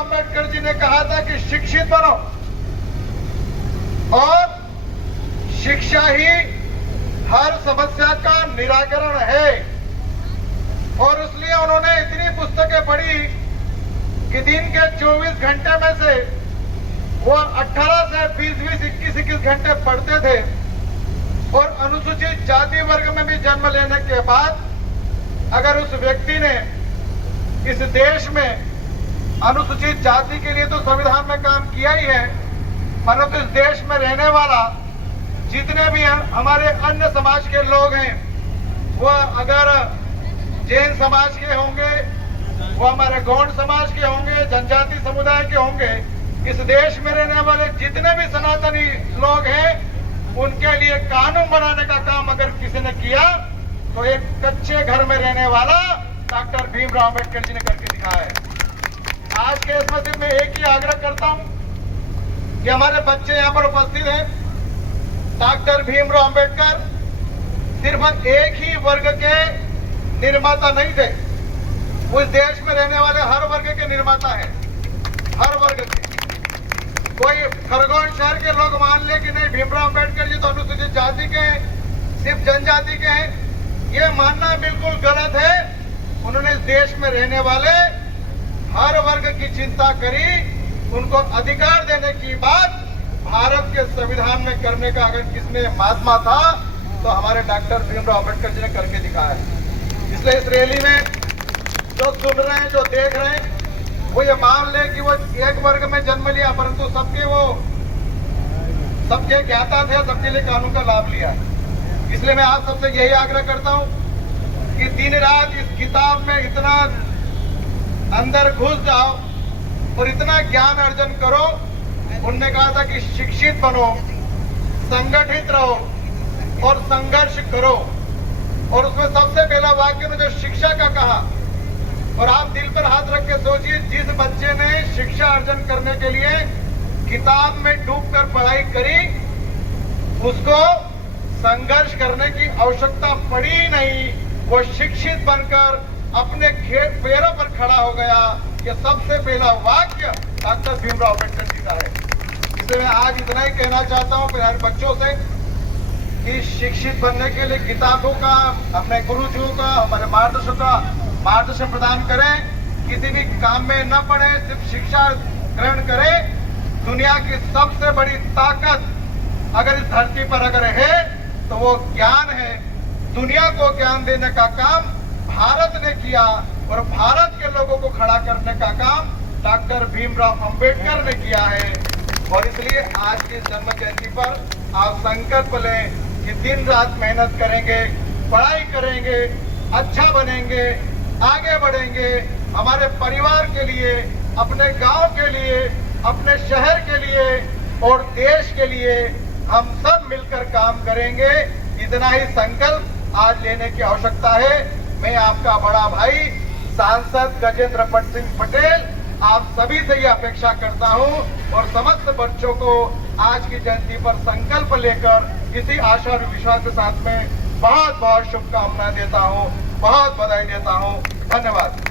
भीमराव अंबेडकर जी ने कहा था कि शिक्षित बनो और शिक्षा ही हर समस्या का निराकरण है। और इसलिए उन्होंने इतनी पुस्तकें पढ़ी कि दिन के 24 घंटे में से वो 18 से 20-20, 21-21 घंटे पढ़ते थे। और अनुसूचित जाति वर्ग में भी जन्म लेने के बाद अगर उस व्यक्ति ने इस देश में अनुसूचित जाति के लिए तो संविधान में काम किया ही है, परंतु इस देश में रहने वाला जितने भी हमारे अन्य समाज के लोग हैं, वो अगर जैन समाज के होंगे, वो हमारे गौड़ समाज के होंगे, जनजाति समुदाय के होंगे, इस देश में रहने वाले जितने भी सनातनी लोग हैं, उनके लिए कानून बनाने का काम अगर किसी ने किया तो एक कच्चे घर में रहने वाला डॉक्टर भीमराव अंबेडकर जी ने करके दिखाया है। आज के इसमें सिर्फ मैं एक ही आग्रह करता हूं कि हमारे बच्चे यहाँ पर उपस्थित हैं। डॉक्टर भीमराव अंबेडकर सिर्फ एक ही वर्ग के निर्माता नहीं थे, उस देश में रहने वाले हर वर्ग के निर्माता हैं, हर वर्ग के। कोई खरगोन शहर के लोग मान ले कि नहीं भीमराव अंबेडकर जी तो अनुसूचित जाति के हैं, सिर्फ जनजाति के हैं, ये मानना बिल्कुल गलत है। उन्होंने इस देश में रहने वाले हर वर्ग की चिंता करी, उनको अधिकार देने की बात भारत के संविधान में करने का अगर किसने महात्मा था तो हमारे डॉक्टर भीमराव अंबेडकर जी ने करके दिखाया है। इसलिए इस रैली में जो सुन रहे हैं, जो देख रहे हैं, वो ये मान ले कि वो एक वर्ग में जन्म लिया, परंतु सबके ज्ञाता थे, सबके लिए कानून का लाभ लिया। इसलिए मैं आप सबसे यही आग्रह करता हूं कि दिन रात इस किताब में इतना अंदर घुस जाओ और इतना ज्ञान अर्जन करो। उन्होंने कहा था कि शिक्षित बनो, संगठित रहो और संघर्ष करो। और उसमें सबसे पहला वाक्य ने जो शिक्षा का कहा, और आप दिल पर हाथ रख के सोचिए, जिस बच्चे ने शिक्षा अर्जन करने के लिए किताब में डूबकर पढ़ाई करी, उसको संघर्ष करने की आवश्यकता पड़ी नहीं। वो शिक्षित बनकर अपने पैरों पर खड़ा हो गया। ये सबसे पहला वाक्य डॉक्टर भीमराव अम्बेडकर जी का है। इसलिए मैं आज इतना ही कहना चाहता हूँ फिर बच्चों से कि शिक्षित बनने के लिए किताबों का, अपने गुरुजियों का, हमारे मार्गदर्शकों का मार्गदर्शन प्रदान करें। किसी भी काम में न पड़े, सिर्फ शिक्षा ग्रहण करें। दुनिया की सबसे बड़ी ताकत अगर इस धरती पर अगर है तो वो ज्ञान है। दुनिया को ज्ञान देने का काम भारत ने किया और भारत के लोगों को खड़ा करने का काम डॉक्टर भीमराव अंबेडकर ने किया है। और इसलिए आज की जन्म जयंती पर आप संकल्प लें कि दिन रात मेहनत करेंगे, पढ़ाई करेंगे, अच्छा बनेंगे, आगे बढ़ेंगे, हमारे परिवार के लिए, अपने गांव के लिए, अपने शहर के लिए और देश के लिए हम सब मिलकर काम करेंगे। इतना ही संकल्प आज लेने की आवश्यकता है। मैं आपका बड़ा भाई सांसद गजेंद्र सिंह पटेल आप सभी से ये अपेक्षा करता हूं और समस्त बच्चों को आज की जयंती पर संकल्प लेकर इसी आशा और विश्वास के साथ में बहुत बहुत शुभकामनाएं देता हूं, बहुत बधाई देता हूं। धन्यवाद।